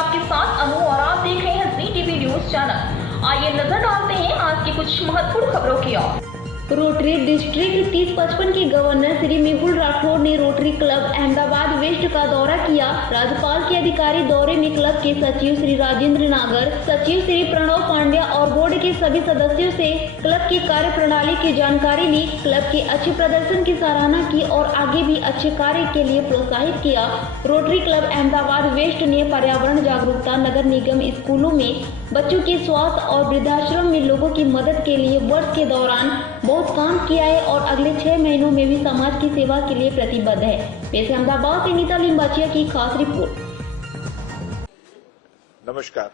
आपके साथ अनु और आप देख रहे हैं जी टीवी न्यूज चैनल। आइए नजर डालते हैं आज की कुछ महत्वपूर्ण खबरों की ओर। रोटरी डिस्ट्रिक्ट 3055 के गवर्नर श्री मेहुल राठौर ने रोटरी क्लब अहमदाबाद वेस्ट का दौरा किया। राज्यपाल के अधिकारी दौरे में क्लब के सचिव श्री राजेंद्र नागर, सचिव श्री प्रणव पांड्या और बोर्ड के सभी सदस्यों से क्लब की कार्य प्रणाली की जानकारी ली। क्लब के अच्छे प्रदर्शन की सराहना की और आगे भी अच्छे कार्य के लिए प्रोत्साहित किया। रोटरी क्लब अहमदाबाद वेस्ट ने पर्यावरण जागरूकता, नगर निगम स्कूलों में बच्चों के स्वास्थ्य और वृद्धाश्रम में लोगों की मदद के लिए वर्ष के दौरान बहुत काम किया है और अगले 6 महीनों में भी समाज की सेवा के लिए प्रतिबद्ध है। वैसे अहमदाबाद से नीता लिंबाचिया की खास रिपोर्ट। नमस्कार,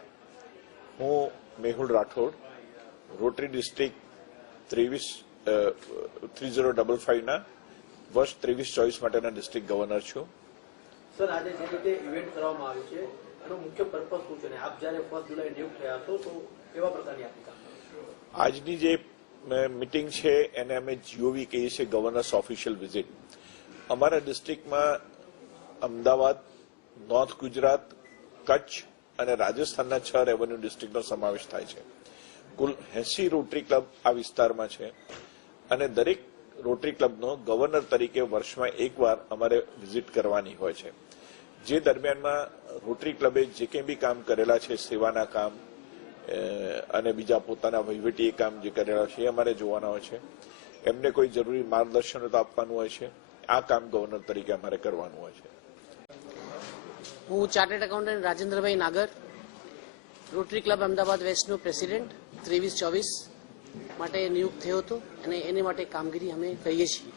हूँ मेहुल राठौर, रोटरी डिस्ट्रिक्ट 3055 ना वर्ष 23-24 માટેના ડિસ્ટ્રિક્ટ ગવર્નર છું। સર, આજે જે રીતે ઇવેન્ટ કરવામાં આવ્યું છે એનો મુખ્ય પર્પસ શું છે અને આપ જ્યારે 1 જુલાઈ નિયુક્ત થયા છો તો કેવા પ્રકારની આપની કામ? આજની જે મીટિંગ છે એને અમે જીઓવી કહીએ છીએ, ગવર્નર્સ ઓફિશિયલ વિઝિટ। અમારા ડિસ્ટ્રિક્ટમાં અમદાવાદ, નોર્થ ગુજરાત, કચ્છ અને રાજસ્થાનના 6 રેવન્યુ ડિસ્ટ્રિક્ટનો સમાવેશ થાય છે। કુલ 80 રોટરી ક્લબ આ વિસ્તારમાં છે અને દરેક રોટરી ક્લબનો ગવર્નર તરીકે વર્ષમાં એકવાર અમારે વિઝિટ કરવાની હોય છે। જે દરમિયાનમાં રોટરી ક્લબે જે કંઈ બી કામ કરેલા છે, સેવાના કામ અને બીજા પોતાના વહીવટી કામ જે કરેલા છે એ અમારે જોવાના હોય છે। એમને કોઈ જરૂરી માર્ગદર્શન આપવાનું હોય છે। આ કામ ગવર્નર તરીકે અમારે કરવાનું હોય છે। હું ચાર્ટર્ડ એકાઉન્ટન્ટ રાજેન્દ્રભાઈ નાગર, રોટરી ક્લબ અમદાવાદ વેસ્ટનો પ્રેસિડેન્ટ 23-24 માટે નિયુક્ત થયો હતો અને એની માટે કામગીરી અમે કરીએ છીએ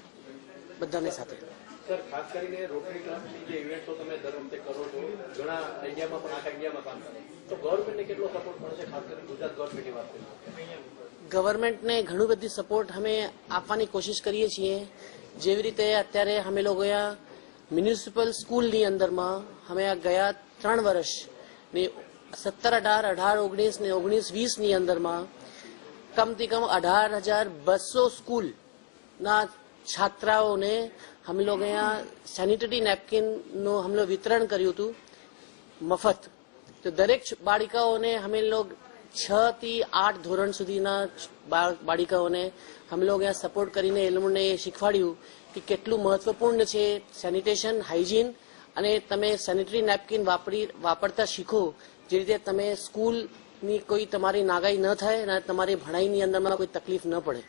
બધાને સાથે। સર, ખાસ કરીને રોટરી ક્લબની જે ઇવેન્ટો તમે દર વખતે કરો છો, ઘણા ઇન્ડિયામાં પણ આખા ઇન્ડિયામાં કામ કરે તો ગવર્મેન્ટને કેટલો સપોર્ટ મળશે? ખાસ કરીને ગુજરાત ગવર્મેન્ટની વાત કરીએ, ગવર્મેન્ટને ઘણું બધી સપોર્ટ અમે આપવાની કોશિશ કરીએ છીએ। જેવી રીતે અત્યારે અમે લોકો મ્યુનિસિપલ સ્કૂલની અંદરમાં અમે ગયા 3 વર્ષની 17, 18, 18, 19 ને 19-20ની અંદરમાં કમથી કમ 18,200 સ્કૂલના છાત્રાઓને हम लोग यहाँ सैनिटरी नैपकिन नो हम लोग वितरण કર્યું હતું મફત। તો દરેક બાળિકાઓને અમે લોગ 6 થી 8 ધોરણ સુધીના બાળિકાઓને हम लोग यहाँ સપોર્ટ કરીને એ લોકોને શીખવાડ્યું કે કેટલું મહત્વપૂર્ણ છે સેનિટેશન, હાઇજીન અને તમે સેનિટરી નેપકિન વાપરતા શીખો, જે રીતે તમે સ્કૂલની કોઈ તમારી નાગાઈ ન થાય અને તમારી ભણાઈની અંદરમાં કોઈ તકલીફ ન પડે।